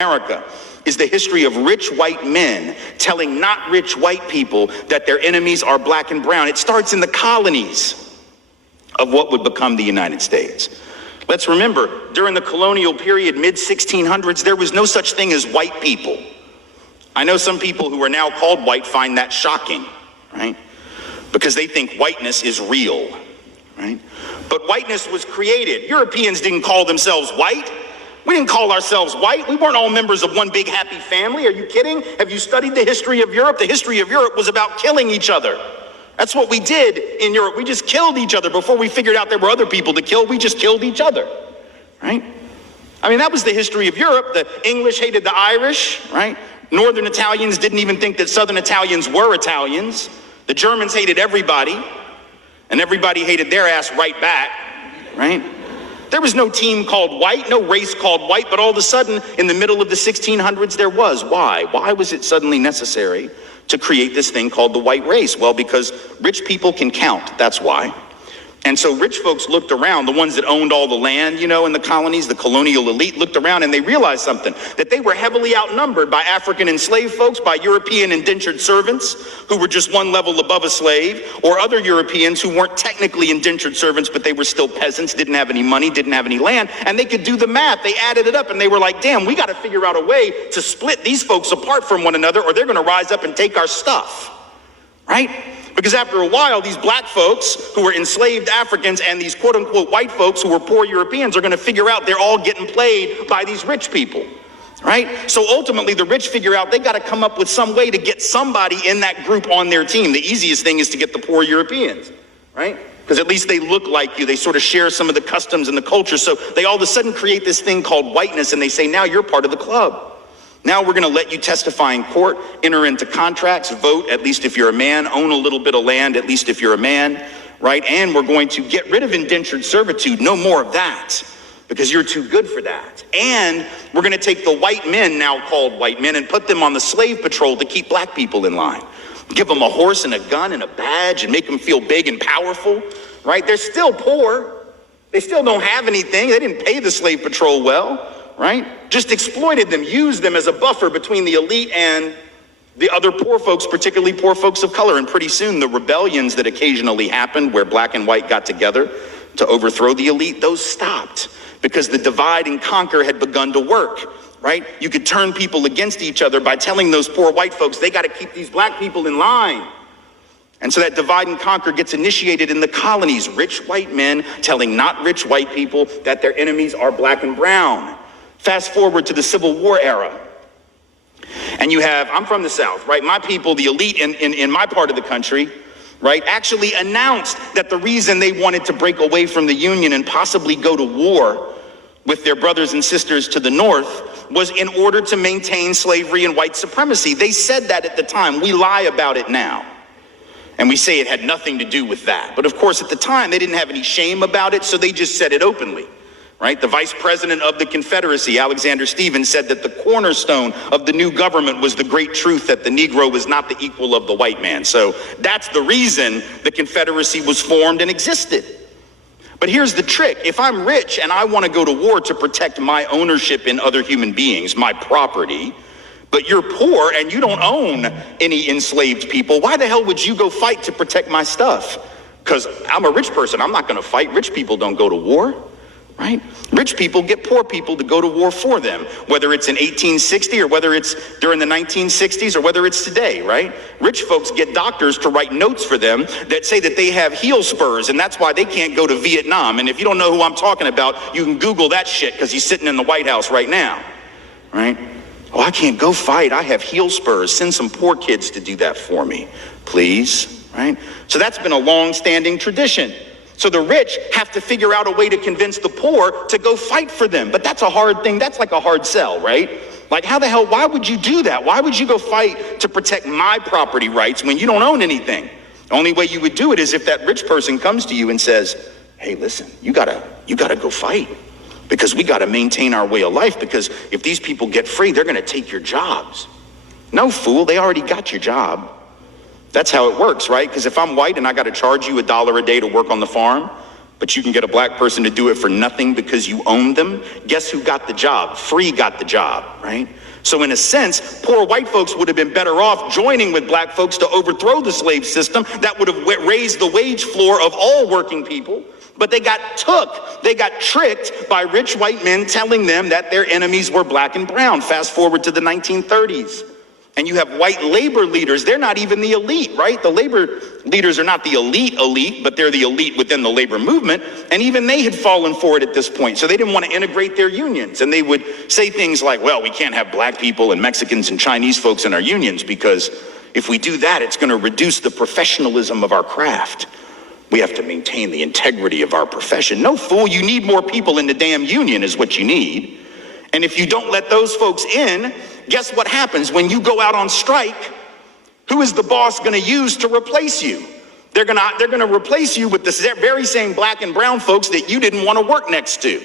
America is the history of rich white men telling not rich white people that their enemies are black and brown. It starts in the colonies of what would become the United States. Let's remember, during the colonial period, mid-1600s, there was no such thing as white people. I know some people who are now called white find that shocking, right? Because they think whiteness is real, right? But whiteness was created. Europeans didn't call themselves white. We didn't call ourselves white. We weren't all members of one big happy family. Are you kidding? Have you studied the history of Europe? The history of Europe was about killing each other. That's what we did in Europe. We just killed each other. Before we figured out there were other people to kill, we just killed each other, right? I mean, that was the history of Europe. The English hated the Irish, right? Northern Italians didn't even think that Southern Italians were Italians. The Germans hated everybody, and everybody hated their ass right back, right? There was no team called white, no race called white, but all of a sudden, in the middle of the 1600s, there was. Why? Why was it suddenly necessary to create this thing called the white race? Well, because rich people can count, that's why. And so rich folks looked around, the ones that owned all the land, you know, in the colonies, the colonial elite looked around and they realized something, that they were heavily outnumbered by African enslaved folks, by European indentured servants who were just one level above a slave, or other Europeans who weren't technically indentured servants, but they were still peasants, didn't have any money, didn't have any land, and they could do the math. They added it up and they were like, damn, we got to figure out a way to split these folks apart from one another or they're going to rise up and take our stuff, right? Because after a while, these black folks who were enslaved Africans and these quote unquote white folks who were poor Europeans are going to figure out they're all getting played by these rich people, right? So ultimately the rich figure out they got to come up with some way to get somebody in that group on their team. The easiest thing is to get the poor Europeans, right? Because at least they look like you. They sort of share some of the customs and the culture. So they all of a sudden create this thing called whiteness and they say, now you're part of the club. Now we're going to let you testify in court, enter into contracts, vote, at least if you're a man, own a little bit of land, at least if you're a man, right? And we're going to get rid of indentured servitude. No more of that, because you're too good for that. And we're going to take the white men, now called white men, and put them on the slave patrol to keep black people in line. Give them a horse and a gun and a badge and make them feel big and powerful, right? They're still poor. They still don't have anything. They didn't pay the slave patrol well. Right? Just exploited them, used them as a buffer between the elite and the other poor folks, particularly poor folks of color. And pretty soon the rebellions that occasionally happened where black and white got together to overthrow the elite, those stopped because the divide and conquer had begun to work, right? You could turn people against each other by telling those poor white folks, they got to keep these black people in line. And so that divide and conquer gets initiated in the colonies, rich white men telling not rich white people that their enemies are black and brown. Fast forward to the Civil War era. And you have, I'm from the South, right? My people, the elite in my part of the country, right, actually announced that the reason they wanted to break away from the Union and possibly go to war with their brothers and sisters to the North was in order to maintain slavery and white supremacy. They said that at the time. We lie about it now. And we say it had nothing to do with that. But of course, at the time, they didn't have any shame about it, so they just said it openly. Right? The vice president of the Confederacy, Alexander Stephens, said that the cornerstone of the new government was the great truth that the Negro was not the equal of the white man. So that's the reason the Confederacy was formed and existed. But here's the trick. If I'm rich and I want to go to war to protect my ownership in other human beings, my property, but you're poor and you don't own any enslaved people, why the hell would you go fight to protect my stuff? Because I'm a rich person. I'm not going to fight. Rich people don't go to war. Right? Rich people get poor people to go to war for them, whether it's in 1860 or whether it's during the 1960s or whether it's today, right? Rich folks get doctors to write notes for them that say that they have heel spurs and that's why they can't go to Vietnam. And if you don't know who I'm talking about, you can Google that shit because he's sitting in the White House right now, right? Oh, I can't go fight. I have heel spurs. Send some poor kids to do that for me, please, right? So that's been a long-standing tradition. So the rich have to figure out a way to convince the poor to go fight for them. But that's a hard thing. That's like a hard sell, right? Like how the hell, why would you do that? Why would you go fight to protect my property rights when you don't own anything? The only way you would do it is if that rich person comes to you and says, hey, listen, you gotta go fight because we gotta maintain our way of life because if these people get free, they're gonna take your jobs. No, fool, they already got your job. That's how it works, right? Because if I'm white and I got to charge you $1 a day to work on the farm, But you can get a black person to do it for nothing because you own them. Guess who got the job? Free got the job, right? So in a sense, poor white folks would have been better off joining with black folks to overthrow the slave system. That would have raised the wage floor of all working people. But they got tricked by rich white men telling them that their enemies were black and brown. Fast forward to the 1930s. And you have white labor leaders. They're not even the elite, right? The labor leaders are not the elite, but they're the elite within the labor movement. And even they had fallen for it at this point. So they didn't want to integrate their unions. And they would say things like, well, we can't have black people and Mexicans and Chinese folks in our unions because if we do that, it's going to reduce the professionalism of our craft. We have to maintain the integrity of our profession. No, fool, you need more people in the damn union is what you need. And if you don't let those folks in, guess what happens when you go out on strike? Who is the boss going to use to replace you? They're going to replace you with the very same black and brown folks that you didn't want to work next to,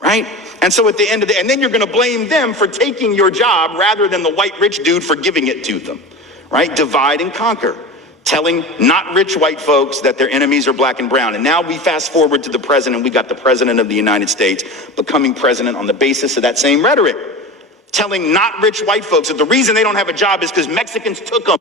right? And so at the end of and then you're going to blame them for taking your job rather than the white rich dude for giving it to them, right? Divide and conquer. Telling not rich white folks that their enemies are black and brown. And now we fast forward to the president. We got the president of the United States becoming president on the basis of that same rhetoric. Telling not rich white folks that the reason they don't have a job is because Mexicans took them.